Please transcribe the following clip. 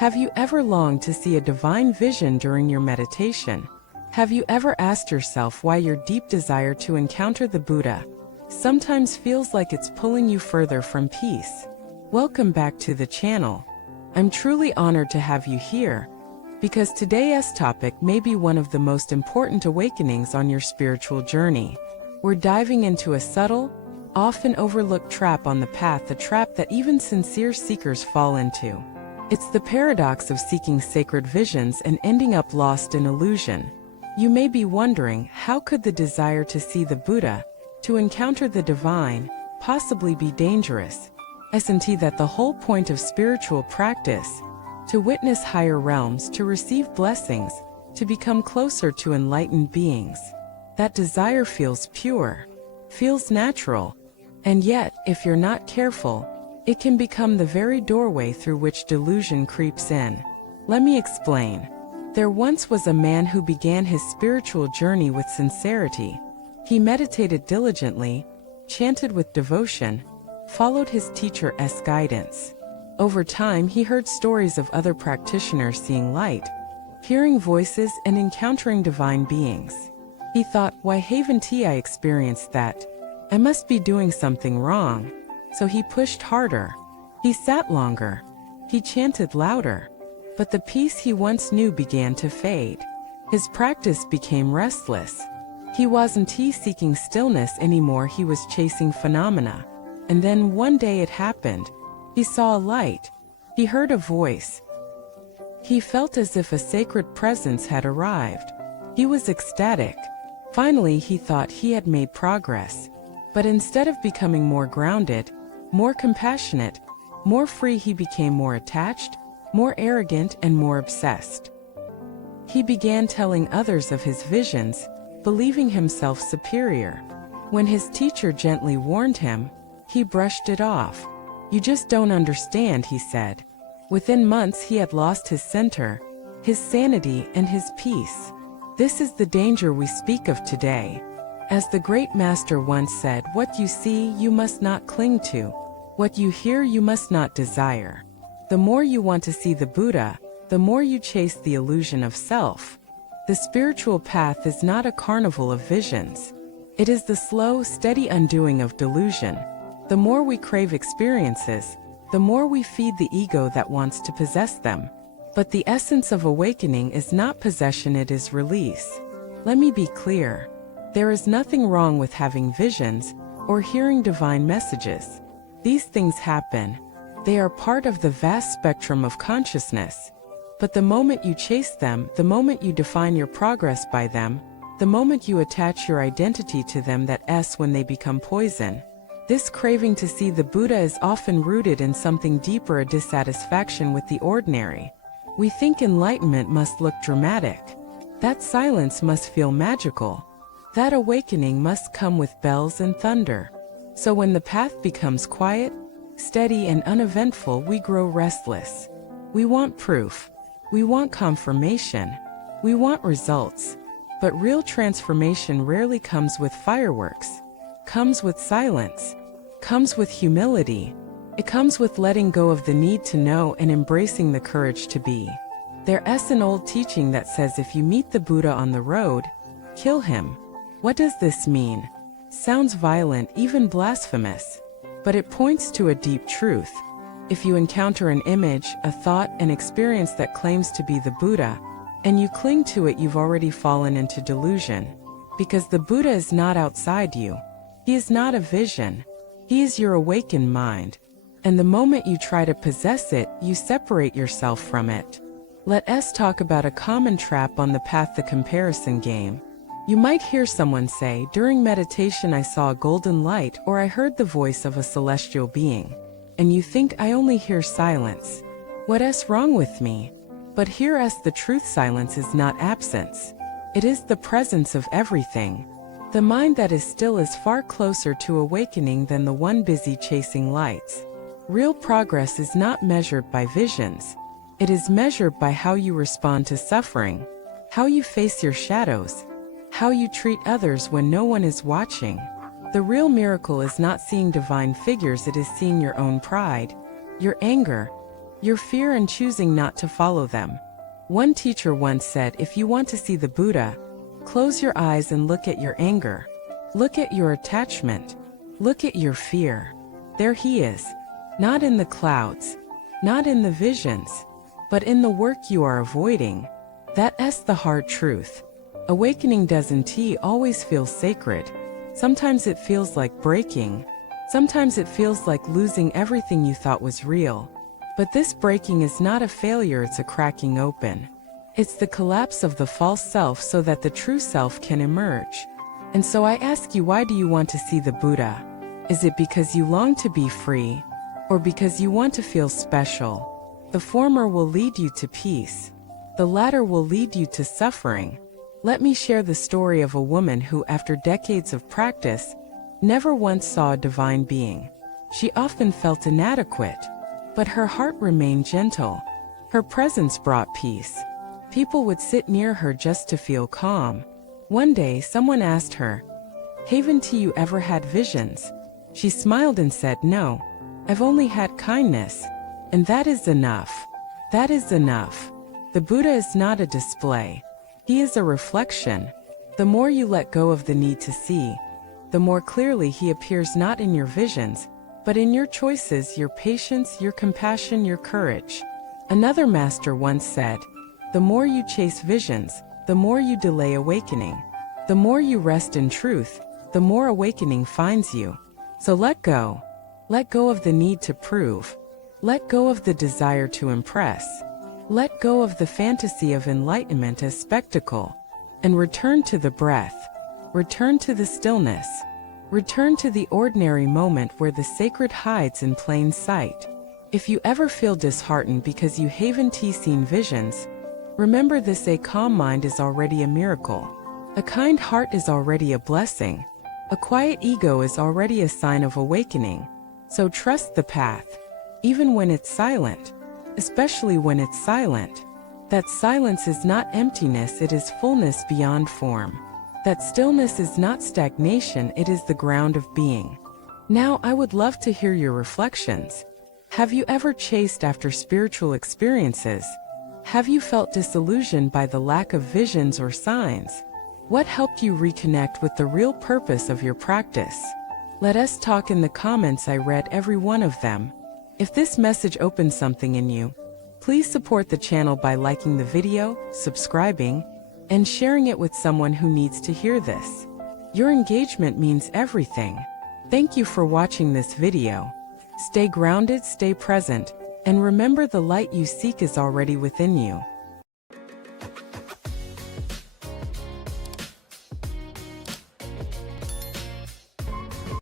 Have you ever longed to see a divine vision during your meditation? Have you ever asked yourself why your deep desire to encounter the Buddha sometimes feels like it's pulling you further from peace? Welcome back to the channel. I'm truly honored to have you here, because today's topic may be one of the most important awakenings on your spiritual journey. We're diving into a subtle, often overlooked trap on the path, a trap that even sincere seekers fall into. It's the paradox of seeking sacred visions and ending up lost in illusion. You may be wondering, how could the desire to see the Buddha, to encounter the divine, possibly be dangerous? Isn't that the whole point of spiritual practice? To witness higher realms, to receive blessings, to become closer to enlightened beings. That desire feels pure, feels natural, and yet, if you're not careful, it can become the very doorway through which delusion creeps in. Let me explain. There once was a man who began his spiritual journey with sincerity. He meditated diligently, chanted with devotion, followed his teacher's guidance. Over time, he heard stories of other practitioners seeing light, hearing voices, and encountering divine beings. He thought, why haven't I experienced that? I must be doing something wrong. So he pushed harder. He sat longer. He chanted louder. But the peace he once knew began to fade. His practice became restless. He wasn't seeking stillness anymore, he was chasing phenomena. And then one day it happened. He saw a light. He heard a voice. He felt as if a sacred presence had arrived. He was ecstatic. Finally, he thought he had made progress. But instead of becoming more grounded, more compassionate, more free, he became more attached, more arrogant, and more obsessed. He began telling others of his visions, believing himself superior. When his teacher gently warned him, he brushed it off. You just don't understand, he said. Within months, he had lost his center, his sanity, and his peace. This is the danger we speak of today. As the great master once said, what you see, you must not cling to. What you hear, you must not desire. The more you want to see the Buddha, the more you chase the illusion of self. The spiritual path is not a carnival of visions. It is the slow, steady undoing of delusion. The more we crave experiences, the more we feed the ego that wants to possess them. But the essence of awakening is not possession, it is release. Let me be clear. There is nothing wrong with having visions or hearing divine messages. These things happen. They are part of the vast spectrum of consciousness. But the moment you chase them, the moment you define your progress by them, the moment you attach your identity to them, that's when they become poison. This craving to see the Buddha is often rooted in something deeper, a dissatisfaction with the ordinary. We think enlightenment must look dramatic. That silence must feel magical. That awakening must come with bells and thunder. So when the path becomes quiet, steady, and uneventful, we grow restless. We want proof. We want confirmation. We want results. But real transformation rarely comes with fireworks. Comes with silence. Comes with humility. It comes with letting go of the need to know and embracing the courage to be. There's an old teaching that says if you meet the Buddha on the road, kill him. What does this mean? Sounds violent, even blasphemous. But it points to a deep truth. If you encounter an image, a thought, an experience that claims to be the Buddha, and you cling to it, you've already fallen into delusion. Because the Buddha is not outside you. He is not a vision. He is your awakened mind. And the moment you try to possess it, you separate yourself from it. Let's talk about a common trap on the path, the comparison game. You might hear someone say, during meditation I saw a golden light, or I heard the voice of a celestial being. And you think, I only hear silence. What's wrong with me? But here's the truth, silence is not absence. It is the presence of everything. The mind that is still is far closer to awakening than the one busy chasing lights. Real progress is not measured by visions. It is measured by how you respond to suffering, how you face your shadows, how you treat others when no one is watching. The real miracle is not seeing divine figures, it is seeing your own pride, your anger, your fear and choosing not to follow them. One teacher once said, if you want to see the Buddha, close your eyes and look at your anger. Look at your attachment. Look at your fear. There he is. Not in the clouds, not in the visions, but in the work you are avoiding. That's the hard truth. Awakening doesn't always feel sacred. Sometimes it feels like breaking. Sometimes it feels like losing everything you thought was real. But this breaking is not a failure, it's a cracking open. It's the collapse of the false self so that the true self can emerge. And so I ask you, why do you want to see the Buddha? Is it because you long to be free? Or because you want to feel special? The former will lead you to peace. The latter will lead you to suffering. Let me share the story of a woman who, after decades of practice, never once saw a divine being. She often felt inadequate, but her heart remained gentle. Her presence brought peace. People would sit near her just to feel calm. One day, someone asked her, "Haven't you ever had visions?" She smiled and said, "No, I've only had kindness. And that is enough. That is enough." The Buddha is not a display. He is a reflection. The more you let go of the need to see, the more clearly he appears, not in your visions, but in your choices, your patience, your compassion, your courage. Another master once said, the more you chase visions, the more you delay awakening. The more you rest in truth, the more awakening finds you. So let go. Let go of the need to prove. Let go of the desire to impress. Let go of the fantasy of enlightenment as spectacle. And return to the breath. Return to the stillness. Return to the ordinary moment where the sacred hides in plain sight. If you ever feel disheartened because you haven't seen visions, remember this: a calm mind is already a miracle. A kind heart is already a blessing. A quiet ego is already a sign of awakening. So trust the path, even when it's silent, especially when it's silent. That silence is not emptiness, it is fullness beyond form. That stillness is not stagnation, it is the ground of being. Now I would love to hear your reflections. Have you ever chased after spiritual experiences? Have you felt disillusioned by the lack of visions or signs? What helped you reconnect with the real purpose of your practice? Let us talk in the comments. I read every one of them. If this message opened something in you, please support the channel by liking the video, subscribing, and sharing it with someone who needs to hear this. Your engagement means everything. Thank you for watching this video. Stay grounded, stay present, and remember, the light you seek is already within you.